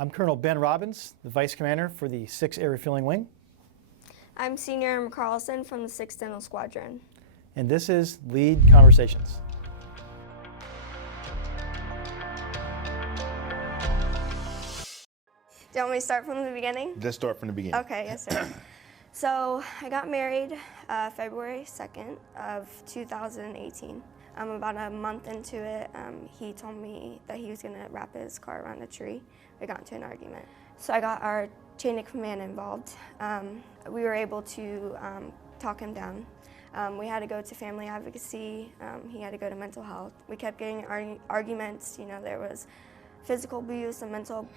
I'm Colonel Ben Robbins, the Vice Commander for the 6th Air Refueling Wing. I'm Senior Airman Carlson from the 6th Dental Squadron. And this is Lead Conversations. Do you want me to start from the beginning? Let's start from the beginning. Okay, yes sir. So I got married February 2nd of 2018. About a month into it, he told me that he was going to wrap his car around a tree. We got into an argument. So I got our chain of command involved. We were able to talk him down. We had to go to family advocacy. He had to go to mental health. We kept getting arguments. There was physical abuse and mental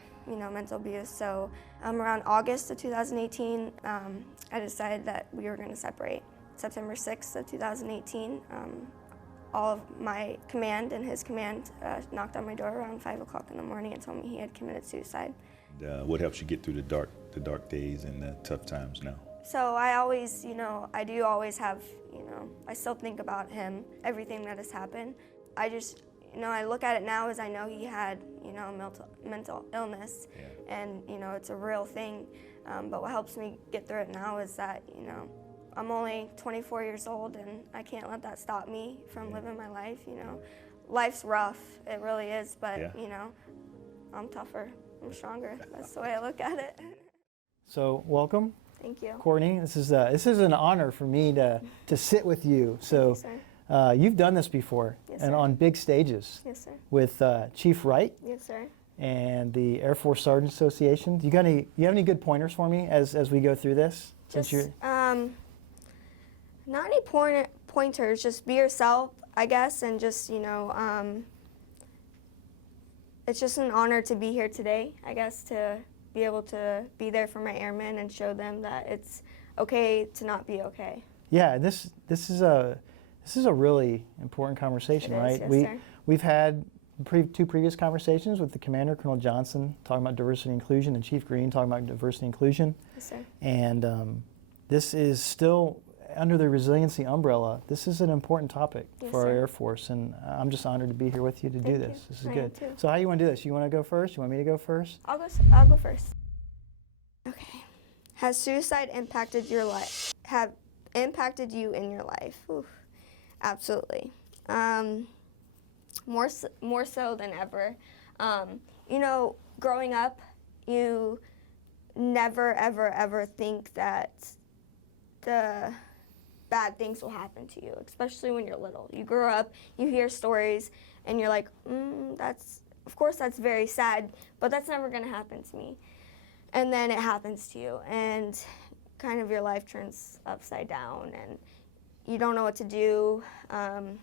abuse. So around August of 2018, I decided that we were going to separate. September 6th of 2018, all of my command and his command knocked on my door around 5 o'clock in the morning and told me he had committed suicide. What helps you get through the dark days and the tough times now? So I always, I do always have, I still think about him, everything that has happened. I just, I look at it now as I know he had, mental illness, and, it's a real thing. But what helps me get through it now is that, I'm only 24 years old, and I can't let that stop me from living my life, Life's rough, it really is, but, I'm tougher, I'm stronger. That's the way I look at it. So welcome. Thank you. Courtney, this is an honor for me to sit with you. So Thank you, sir. You've done this before, Yes, and sir. on big stages. Yes, sir. With Chief Wright. Yes, sir. And the Air Force Sergeant Association. You have any good pointers for me as we go through this? Not any pointers, just be yourself, I guess, and just, it's just an honor to be here today, I guess, to be able to be there for my airmen and show them that it's okay to not be okay. Yeah, this is a really important conversation, It is, right? yes, sir. We've had two previous conversations with the commander, Colonel Johnson, talking about diversity and inclusion, and Chief Green talking about diversity and inclusion. Yes, sir. And this is still under the resiliency umbrella. This is an important topic for our Air Force, and I'm just honored to be here with you to do this. This is good. Too. So how you want to do this? You want to go first? You want me to go first? I'll go first. Okay. Has suicide impacted your life? Have impacted you in your life? Oof. Absolutely. More so than ever. Growing up, you never, ever, ever think that the bad things will happen to you, especially when you're little. You grow up, you hear stories, and you're like, of course that's very sad, but that's never going to happen to me. And then it happens to you, and kind of your life turns upside down, and you don't know what to do. And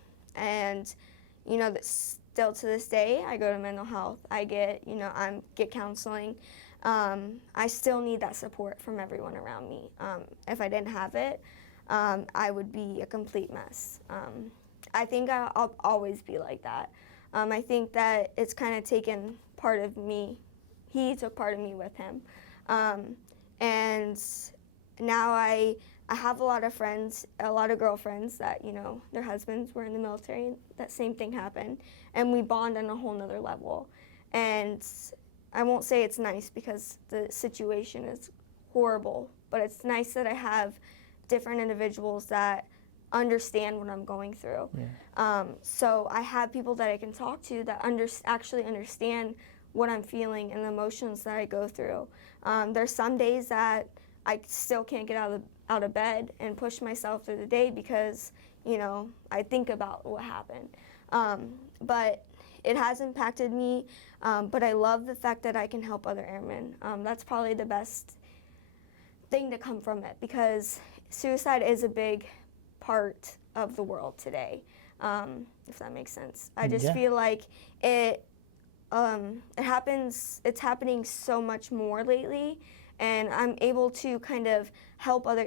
that still to this day, I go to mental health. I get counseling. I still need that support from everyone around me. If I didn't have it, I would be a complete mess. I think I'll always be like that. I think that it's kind of taken part of me. He took part of me with him. And now I have a lot of friends, a lot of girlfriends that, their husbands were in the military, and that same thing happened. And we bond on a whole nother level. And I won't say it's nice because the situation is horrible, but it's nice that I have different individuals that understand what I'm going through. Yeah. So I have people that I can talk to that actually understand what I'm feeling and the emotions that I go through. There's some days that I still can't get out of bed and push myself through the day because, I think about what happened. But it has impacted me, but I love the fact that I can help other airmen. That's probably the best thing to come from it, because suicide is a big part of the world today, if that makes sense. I just feel like it's happening so much more lately, and I'm able to kind of help other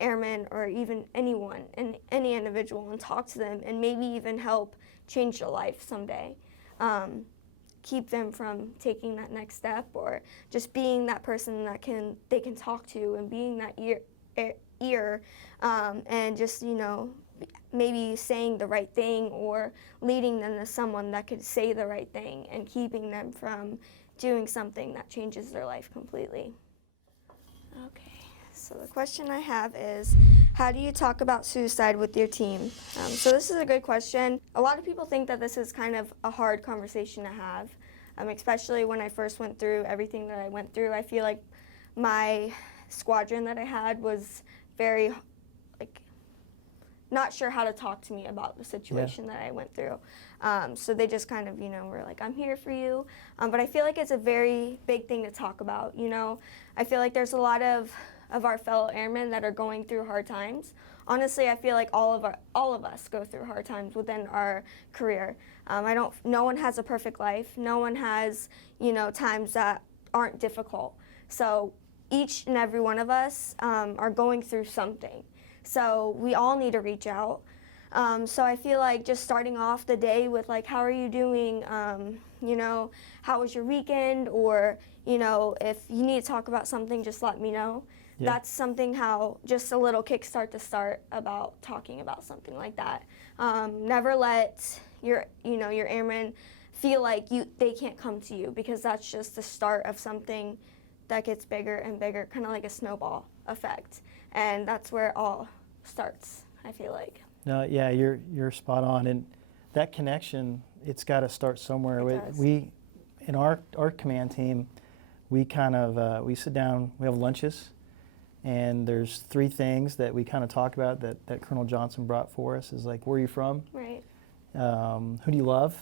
airmen or even anyone, and any individual, and talk to them and maybe even help change their life someday. Keep them from taking that next step, or just being that person that they can talk to, and being that ear, and just maybe saying the right thing, or leading them to someone that could say the right thing, and keeping them from doing something that changes their life completely. Okay, so the question I have is, how do you talk about suicide with your team? So this is a good question. A lot of people think that this is kind of a hard conversation to have, especially when I first went through everything that I went through. I feel like my squadron that I had was very, not sure how to talk to me about the situation that I went through. So they just kind of, were like, I'm here for you. But I feel like it's a very big thing to talk about, I feel like there's a lot of our fellow airmen that are going through hard times. Honestly, I feel like all of us go through hard times within our career. No one has a perfect life. No one has, times that aren't difficult. So each and every one of us are going through something. So we all need to reach out. So I feel like just starting off the day with like, how are you doing? How was your weekend? Or, if you need to talk about something, just let me know. Yeah. That's something how just a little kickstart to start about talking about something like that. Never let your airmen feel like they can't come to you, because that's just the start of something that gets bigger and bigger, kind of like a snowball effect. And that's where it all starts, I feel like. No, yeah, you're spot on, and that connection, it's got to start somewhere. We in our command team, we kind of we sit down, we have lunches, and there's 3 things that we kind of talk about that Colonel Johnson brought for us. Is like, where are you from? Right. Who do you love?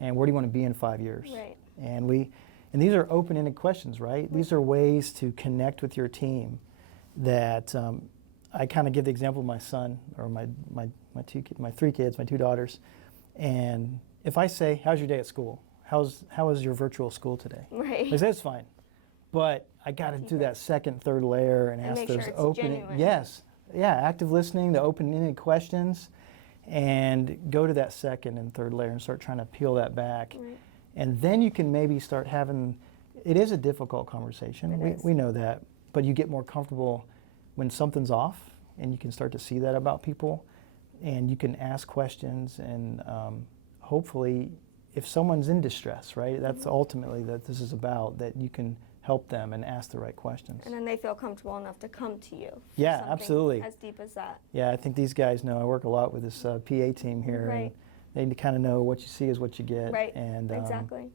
And where do you want to be in 5 years? Right. And these are open-ended questions, right? These are ways to connect with your team. That I kind of give the example of my son, or my 3 kids, my 2 daughters, and if I say, "How's your day at school? How was your virtual school today?" Right. They say it's fine, but I got to do that second, third layer and ask those genuine. Yes, yeah, active listening, the open-ended questions, and go to that second and third layer and start trying to peel that back, Right. And then you can maybe start having. It is a difficult conversation. We know that. But you get more comfortable when something's off, and you can start to see that about people, and you can ask questions, and hopefully, if someone's in distress, right, that's ultimately that this is about, that you can help them and ask the right questions. And then they feel comfortable enough to come to you. Yeah, absolutely. As deep as that. Yeah, I think these guys know. I work a lot with this PA team here, Right. and they kind of know what you see is what you get. Right, and, exactly.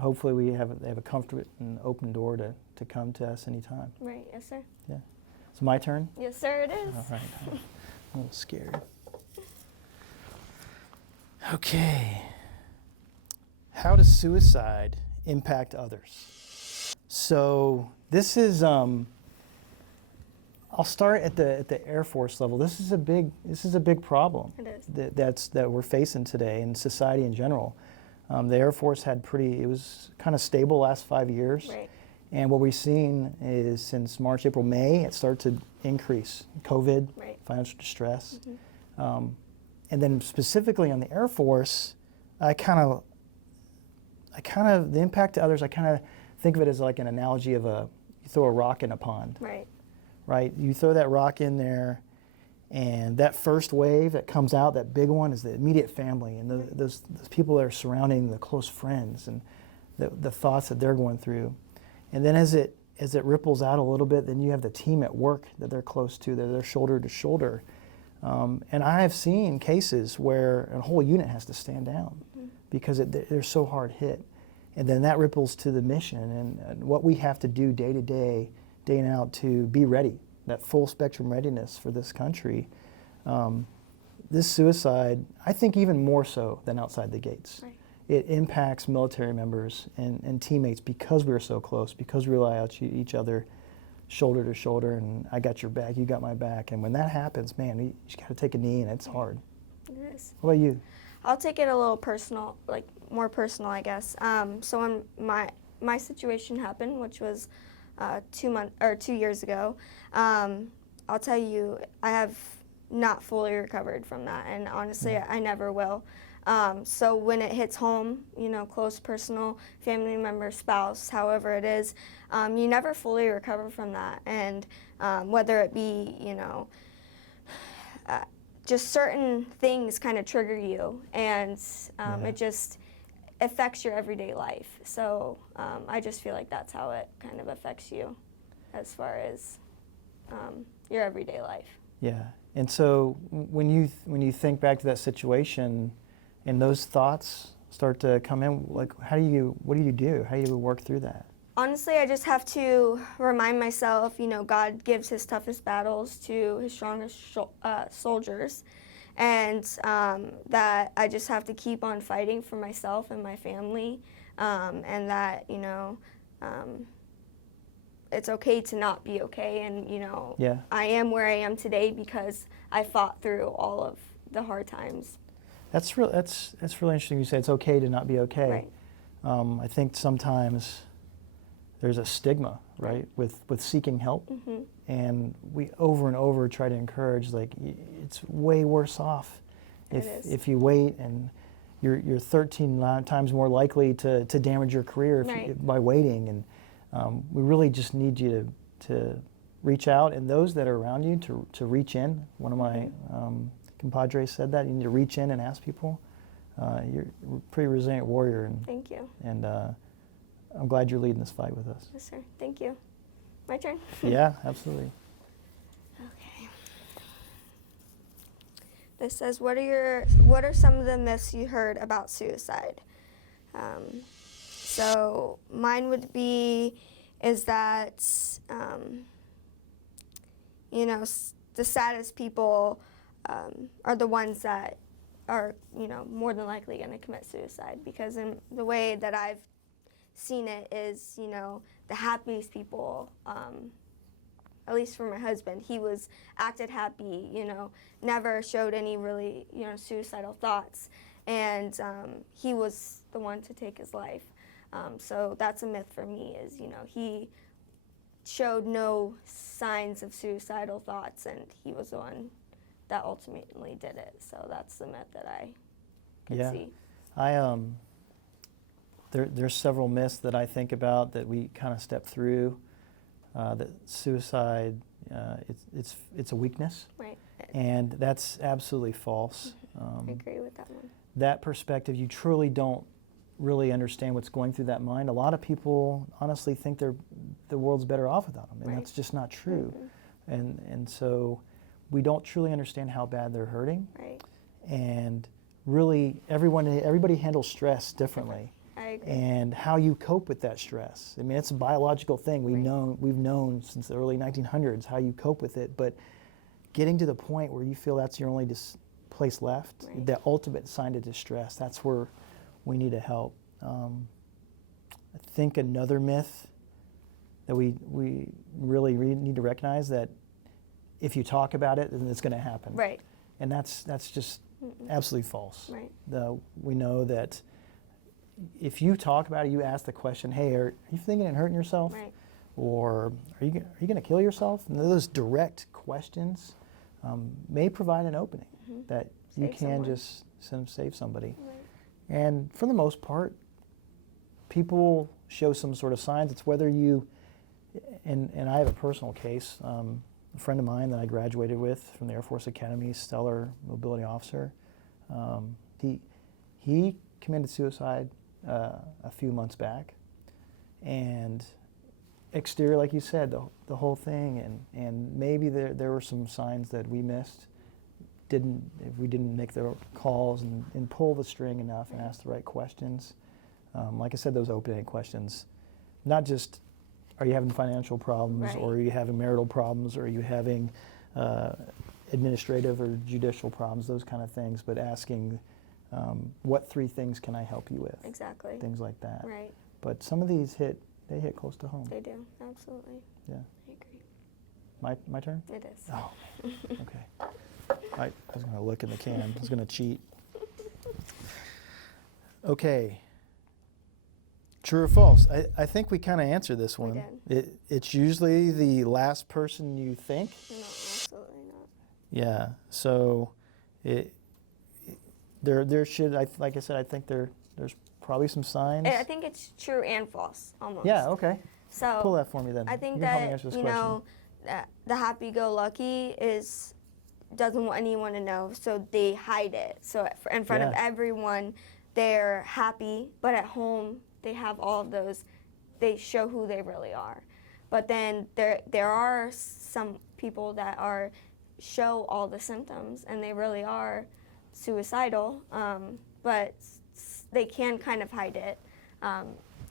Hopefully they have a comfortable and open door to come to us anytime. Right, yes, sir. Yeah. So my turn? Yes, sir, it is. All right. I'm a little scared. Okay. How does suicide impact others? So this is, I'll start at the Air Force level. This is a big problem. It is. That we're facing today in society in general. The Air Force it was kind of stable last 5 years. Right. And what we've seen is since March, April, May, it started to increase. COVID, Right. financial distress. Mm-hmm. And then specifically on the Air Force, the impact to others, I kind of think of it as like an analogy of you throw a rock in a pond. Right. Right? You throw that rock in there, and that first wave that comes out, that big one, is the immediate family and those people that are surrounding the close friends and the thoughts that they're going through. And then as it ripples out a little bit, then you have the team at work that they're close to, that they're shoulder to shoulder. And I have seen cases where a whole unit has to stand down because they're so hard hit. And then that ripples to the mission and what we have to do day to day, day in and out, to be ready, that full spectrum readiness for this country. This suicide, I think even more so than outside the gates. Right. It impacts military members and teammates because we're so close, because we rely on each other shoulder to shoulder, and I got your back, you got my back. And when that happens, man, you just got to take a knee, and it's hard. It is. What about you? I'll take it a little personal, like more personal, I guess. So when my situation happened, which was 2 years ago, I'll tell you, I have not fully recovered from that, and honestly, I never will. So when it hits home, close, personal, family member, spouse, however it is, you never fully recover from that. And whether it be, just certain things kind of trigger you, and affects your everyday life. So I just feel like that's how it kind of affects you as far as your everyday life. Yeah. And so when you think back to that situation and those thoughts start to come in, like what do you do? How do you work through that? Honestly, I just have to remind myself, God gives his toughest battles to his strongest soldiers, and that I just have to keep on fighting for myself and my family, and that, it's okay to not be okay, and, Yeah. I am where I am today because I fought through all of the hard times. That's really interesting. You say it's okay to not be okay. Right. I think sometimes there's a stigma, right, with seeking help, Mm-hmm. and we over and over try to encourage like it's way worse off if you wait, and you're 13 times more likely to damage your career by waiting, and we really just need you to reach out, and those that are around you to reach in. One of my compadres said that you need to reach in and ask people. You're a pretty resilient warrior, and Thank you. And I'm glad you're leading this fight with us. Yes, sir. Thank you. My turn. Yeah, absolutely. Okay. This says, what are some of the myths you heard about suicide? So mine would be is that the saddest people are the ones that are more than likely going to commit suicide, because in the way that I've seen it is the happiest people, at least for my husband, he acted happy, never showed any really suicidal thoughts, and he was the one to take his life. So that's a myth for me, is he showed no signs of suicidal thoughts, and he was the one that ultimately did it. So that's the myth that I could see. There's several myths that I think about that we kind of step through. That suicide, it's a weakness, Right. and that's absolutely false. I agree with that one. That perspective, you truly don't really understand what's going through that mind. A lot of people honestly think the world's better off without them, and Right. that's just not true. And so we don't truly understand how bad they're hurting. Right. And really, everybody handles stress differently. I agree. And how you cope with that stress. I mean, it's a biological thing. We've Right. known since the early 1900s how you cope with it. But getting to the point where you feel that's your only place left, Right. the ultimate sign of distress, that's where we need to help. I think another myth that we really need to recognize, that if you talk about it, then it's going to happen. Right. And that's just absolutely false. Right. We know that if you talk about it, you ask the question, hey, are you thinking of hurting yourself? Right. Or are you going to kill yourself? And those direct questions may provide an opening that you Save can someone. just save somebody. Right. And for the most part, people show some sort of signs. It's whether you, and I have a personal case, a friend of mine that I graduated with from the Air Force Academy, stellar mobility officer, he committed suicide a few months back, and exterior, like you said, the whole thing, and maybe there were some signs that we missed. If we didn't make the calls and pull the string enough and ask the right questions. Like I said, those open-ended questions, not just are you having financial problems, Right. or are you having marital problems, or are you having administrative or judicial problems, those kind of things, but asking what 3 things can I help you with? Exactly. Things like that. Right. But some of these hit close to home. They do. Absolutely. Yeah. I agree. My turn? It is. Oh, okay. I was going to look in the can. I was going to cheat. Okay. True or false? I think we kind of answered this We one. did. It's usually the last person you think. No, absolutely not. Yeah. So there should, like I said, I think there's probably some signs. I think it's true and false, almost. Yeah, okay. So Pull that for me then. I think You can help me that, answer this question. that the happy-go-lucky doesn't want anyone to know, so they hide it. So in front of Yeah. everyone, they're happy, but at home they have all of those, they show who they really are. But then there are some people that show all the symptoms and they really are suicidal, but they can kind of hide it. I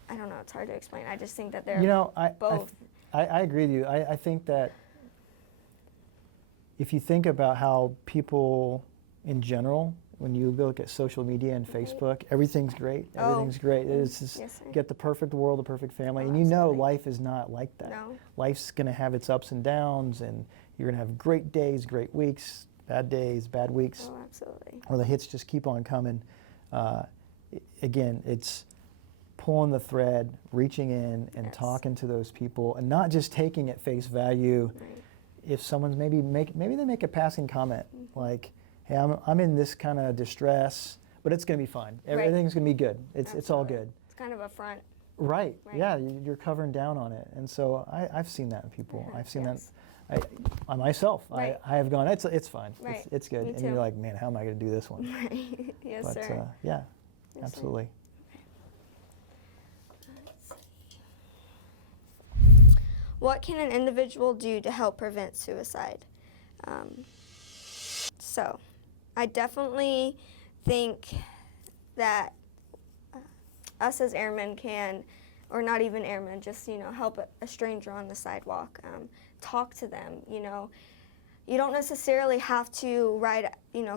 don't know, it's hard to explain. I just think that they're both. I agree with you. I think that if you think about how people in general, when you look at social media and Facebook, everything's great. Everything's great. It's just get the perfect world, the perfect family. And you know life is not like that. No. Life's going to have its ups and downs, and you're going to have great days, great weeks, bad days, bad weeks. Oh, absolutely. Or the hits just keep on coming. Again, it's pulling the thread, reaching in and talking to those people, and not just taking at face value. Right. If someone's maybe they make a passing comment like, "Hey, I'm in this kind of distress, but it's going to be fine. Everything's going to be good. It's all good." It's kind of a front. Right. Yeah, you're covering down on it, and so I've seen that in people. I've seen that. I myself. Right. I have gone. It's fine. Right. It's good. Me And too. you're like, man, how am I going to do this one? Right. Yes, But sir. yeah, Yes, absolutely. What can an individual do to help prevent suicide? So, I definitely think that us as airmen can, or not even airmen, just help a stranger on the sidewalk, talk to them. You don't necessarily have to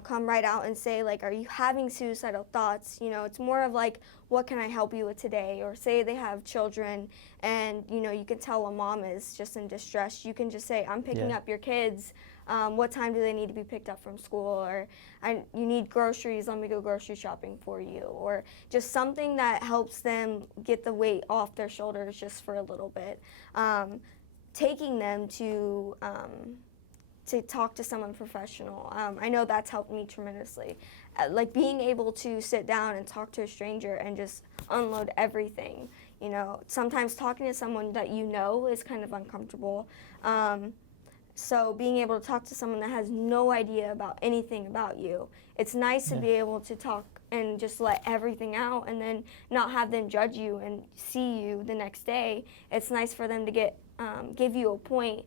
come right out and say, like, are you having suicidal thoughts? It's more of like, what can I help you with today? Or say they have children and, you can tell a mom is just in distress. You can just say, I'm picking up your kids. What time do they need to be picked up from school? Or you need groceries, let me go grocery shopping for you. Or just something that helps them get the weight off their shoulders just for a little bit. Taking them to talk to someone professional. I know that's helped me tremendously. Like being able to sit down and talk to a stranger and just unload everything. Sometimes talking to someone that is kind of uncomfortable. So being able to talk to someone that has no idea about anything about you, it's nice to be able to talk and just let everything out and then not have them judge you and see you the next day. It's nice for them to give you a point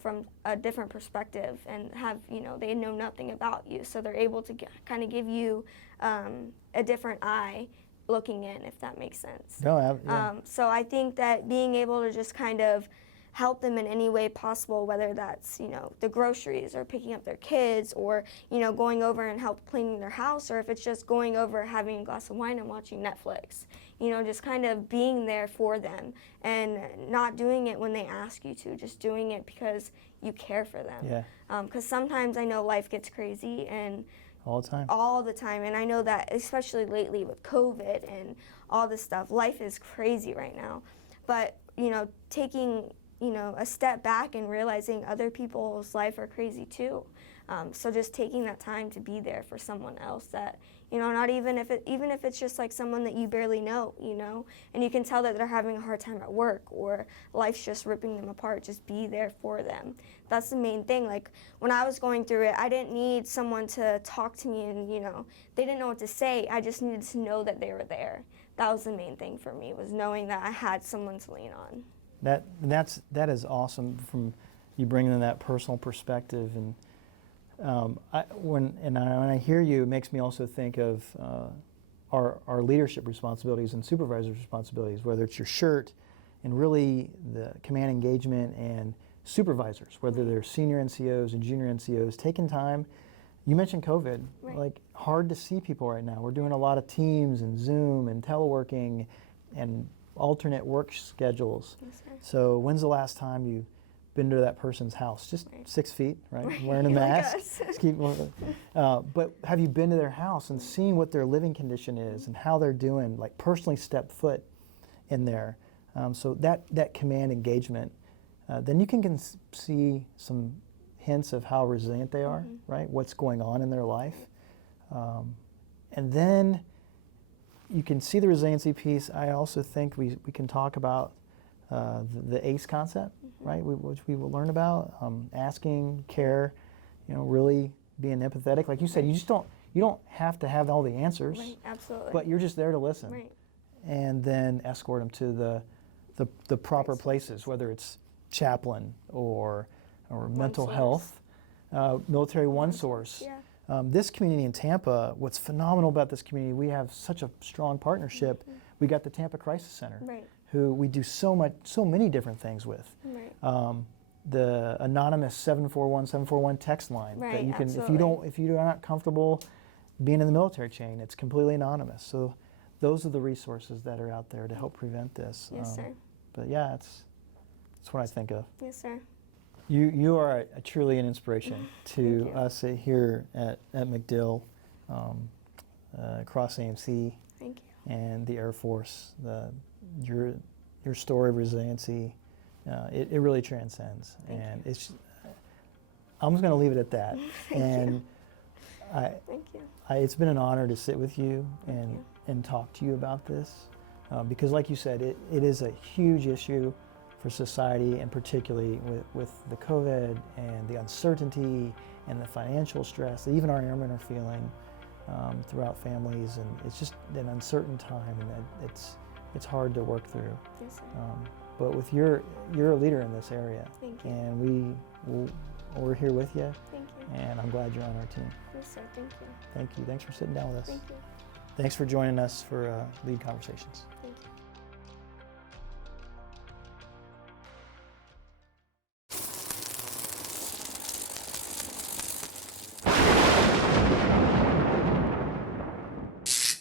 from a different perspective and have, they know nothing about you. So they're able to kind of give you a different eye looking in, if that makes sense. No, So I think that being able to just kind of help them in any way possible, whether that's, the groceries or picking up their kids or, going over and help cleaning their house, or if it's just going over, having a glass of wine and watching Netflix, just kind of being there for them and not doing it when they ask you to, just doing it because you care for them. Yeah. Because sometimes I know life gets crazy and All the time. all the time, and I know that especially lately with COVID and all this stuff, life is crazy right now. But, taking a step back and realizing other people's life are crazy too. So just taking that time to be there for someone else that, not even if it's just like someone that you barely know, and you can tell that they're having a hard time at work or life's just ripping them apart, just be there for them. That's the main thing. Like when I was going through it, I didn't need someone to talk to me and, they didn't know what to say. I just needed to know that they were there. That was the main thing for me, was knowing that I had someone to lean on. That is awesome from you bringing in that personal perspective, and when I hear you, it makes me also think of our leadership responsibilities and supervisors' responsibilities, whether it's your shirt and really the command engagement and supervisors, whether they're senior NCOs and junior NCOs, taking time. You mentioned COVID, like hard to see people right now. We're doing a lot of Teams and Zoom and teleworking and alternate work schedules. Yes, sir. So when's the last time you've been to that person's house? Just 6 feet, right? Wearing a mask. Just keep, but have you been to their house and seen what their living condition is and how they're doing, like personally step foot in there? So that command engagement, then you can see some hints of how resilient they are, right? What's going on in their life. And then you can see the resiliency piece. I also think we can talk about the ACE concept, right? Which we will learn about, asking, care, really being empathetic. Like you said, you You don't have to have all the answers, Right, absolutely. but you're just there to listen, Right. and then escort them to the proper Right. places, whether it's chaplain or mental Source. health, military one source. Yeah. This community in Tampa, what's phenomenal about this community, we have such a strong partnership. We got the Tampa Crisis Center, Right. who we do so many different things with. Right. The anonymous 741 text line that Right, you can, absolutely. if you're not comfortable being in the military chain, it's completely anonymous. So those are the resources that are out there to help prevent this. Yes, sir. But yeah, it's what I think of. Yes, sir. You are truly an inspiration to you. us here at MacDill, across AMC, Thank you. and the Air Force. Your story of resiliency, it really transcends, Thank and you. it's. I'm just going to leave it at that. Thank and you. Thank you. it's been an honor to sit with you Thank and you. and talk to you about this, because, like you said, it is a huge issue for society, and particularly with the COVID and the uncertainty and the financial stress that even our airmen are feeling throughout families, and it's just an uncertain time, and it's hard to work through. Yes, sir. But with you're a leader in this area, Thank you. and we're here with you, Thank you. and I'm glad you're on our team. Yes, sir. Thank you. Thank you. Thanks for sitting down with us. Thank you. Thanks for joining us for Lead Conversations.